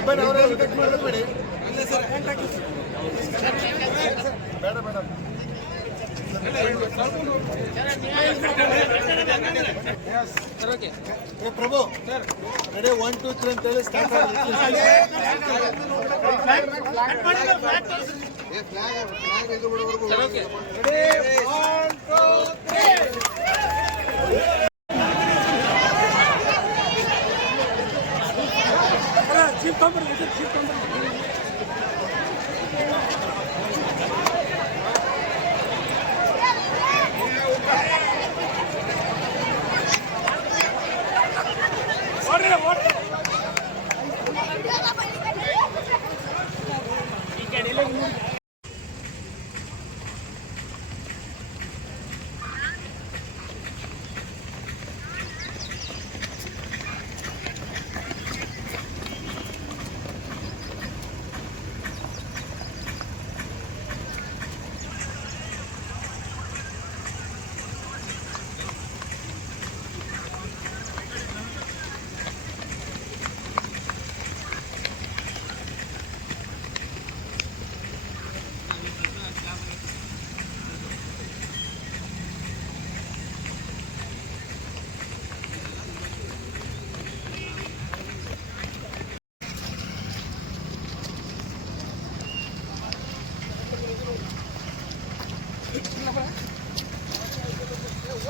Ribbon ಅವರೇ cut ಮಾಡೋದು ಬೇಡಿ. ಬೇಡ ಬೇಡ. ಏ Prabhu. Ready one two three ಅಂತ ಹೇಳಿ start Shrishaila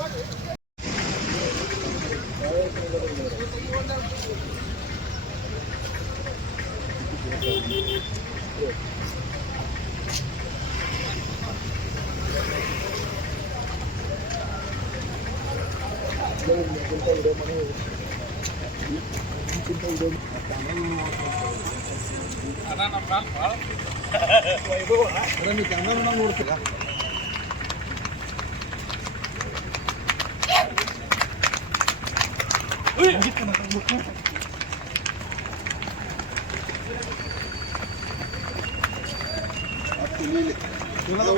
ಶೀಲ್ ಹಾಕೋ ಪಲಗೈ ಮುಂದ್ ಮಾಡು ಓಡ ಓಡ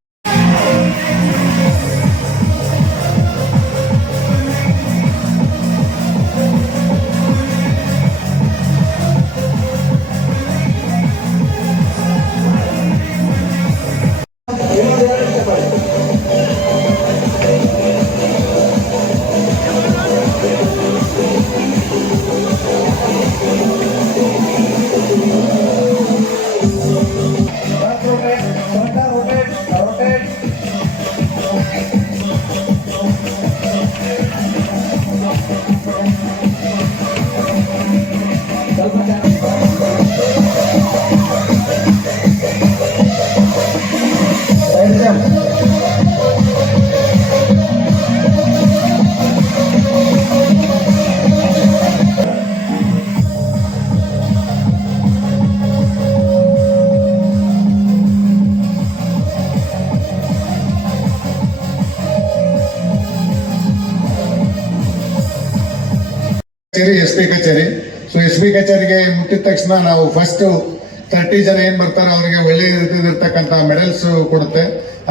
ಕಚೇರಿ, ಎಸ್ ಪಿ ಕಚೇರಿ. ಸೊ ಎಸ್ ಪಿ ಕಚೇರಿಗೆ ಮುಟ್ಟಿದ ತಕ್ಷಣ ನಾವು ಫಸ್ಟ್ ತರ್ಟಿ ಜನ ಏನ್ ಬರ್ತಾರೆ ಅವರಿಗೆ ಒಳ್ಳೆ ರೀತಿಯಲ್ಲಿರ್ತಕ್ಕಂಥ ಮೆಡಲ್ಸ್ ಕೊಡುತ್ತೆ.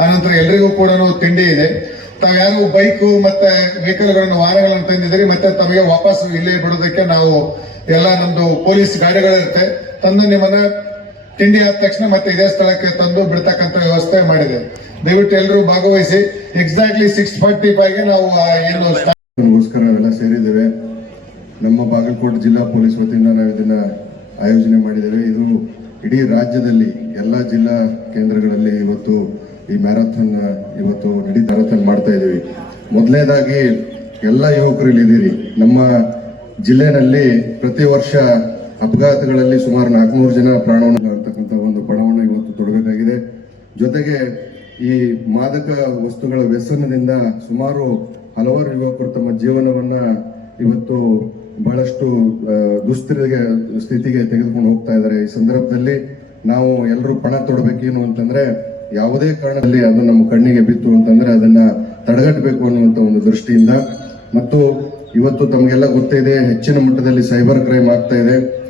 ಆನಂತರ ಎಲ್ರಿಗೂ ಕೂಡ ತಿಂಡಿ ಇದೆ. ತಾವು ಯಾರು ಬೈಕು ಮತ್ತೆ ವೆಹಿಕಲ್ಗಳನ್ನು ವಾಹನಗಳನ್ನು ತಂದಿದ್ದೀರಿ, ಮತ್ತೆ ತಮಗೆ ವಾಪಸ್ ಇಲ್ಲೇ ಬಿಡೋದಕ್ಕೆ ನಾವು ಎಲ್ಲ ನಮ್ದು ಪೊಲೀಸ್ ಗಾಡಿಗಳಿರುತ್ತೆ. ತಂದು ನಿಮ್ಮನ್ನ ತಿಂಡಿ ಆದ ತಕ್ಷಣ ಮತ್ತೆ ಇದೇ ಸ್ಥಳಕ್ಕೆ ತಂದು ಬಿಡ್ತಕ್ಕಂಥ ವ್ಯವಸ್ಥೆ ಮಾಡಿದೆ. ದಯವಿಟ್ಟು ಎಲ್ಲರೂ ಭಾಗವಹಿಸಿ. ಎಕ್ಸಾಕ್ಟ್ಲಿ ಸಿಕ್ಸ್ ಫಾರ್ಟಿ ಫೈವ್ಗೆ ನಾವು ಏನು ಸೇರಿದ್ದೇವೆ. ನಮ್ಮ ಬಾಗಲಕೋಟೆ ಜಿಲ್ಲಾ ಪೊಲೀಸ್ ವತಿಯಿಂದ ನಾವು ಇದನ್ನ ಆಯೋಜನೆ ಮಾಡಿದ್ದೇವೆ. ಇದು ಇಡೀ ರಾಜ್ಯದಲ್ಲಿ ಎಲ್ಲ ಜಿಲ್ಲಾ ಕೇಂದ್ರಗಳಲ್ಲಿ ಇವತ್ತು ಈ ಮ್ಯಾರಥಾನ್ ಇವತ್ತು ಇಡೀ ಮ್ಯಾರಥಾನ್ ಮಾಡ್ತಾ ಇದ್ದೀವಿ ಮೊದಲನೇದಾಗಿ ಎಲ್ಲ ಯುವಕರು ಇಲ್ಲಿದ್ದೀರಿ ನಮ್ಮ ಜಿಲ್ಲೆನಲ್ಲಿ ಪ್ರತಿ ವರ್ಷ ಅಪಘಾತಗಳಲ್ಲಿ ಸುಮಾರು ನಾಲ್ಕುನೂರು ಜನ ಪ್ರಾಣವನ್ನು ಆಗ್ತಕ್ಕಂಥ ಒಂದು ಪಣವನ್ನು ಇವತ್ತು ತೊಡಬೇಕಾಗಿದೆ. ಜೊತೆಗೆ ಈ ಮಾದಕ ವಸ್ತುಗಳ ವ್ಯಸನದಿಂದ ಸುಮಾರು ಹಲವಾರು ಯುವಕರು ತಮ್ಮ ಜೀವನವನ್ನ ಇವತ್ತು ಬಹಳಷ್ಟು ದುಸ್ಥಿತಿಗೆ, ಸ್ಥಿತಿಗೆ ತೆಗೆದುಕೊಂಡು ಹೋಗ್ತಾ ಇದ್ದಾರೆ. ಈ ಸಂದರ್ಭದಲ್ಲಿ ನಾವು ಎಲ್ಲರೂ ಪಣ ತೊಡಬೇಕೇನು ಅಂತಂದ್ರೆ ಯಾವುದೇ ಕಾರಣದಲ್ಲಿ ಅದು ನಮ್ಮ ಕಣ್ಣಿಗೆ ಬಿತ್ತು ಅಂತಂದ್ರೆ ಅದನ್ನ ತಡೆಗಟ್ಟಬೇಕು ಅನ್ನುವಂತ ಒಂದು ದೃಷ್ಟಿಯಿಂದ. ಮತ್ತು ಇವತ್ತು ತಮಗೆಲ್ಲ ಗೊತ್ತಿದೆ ಹೆಚ್ಚಿನ ಮಟ್ಟದಲ್ಲಿ ಸೈಬರ್ ಕ್ರೈಮ್ ಆಗ್ತಾ ಇದೆ.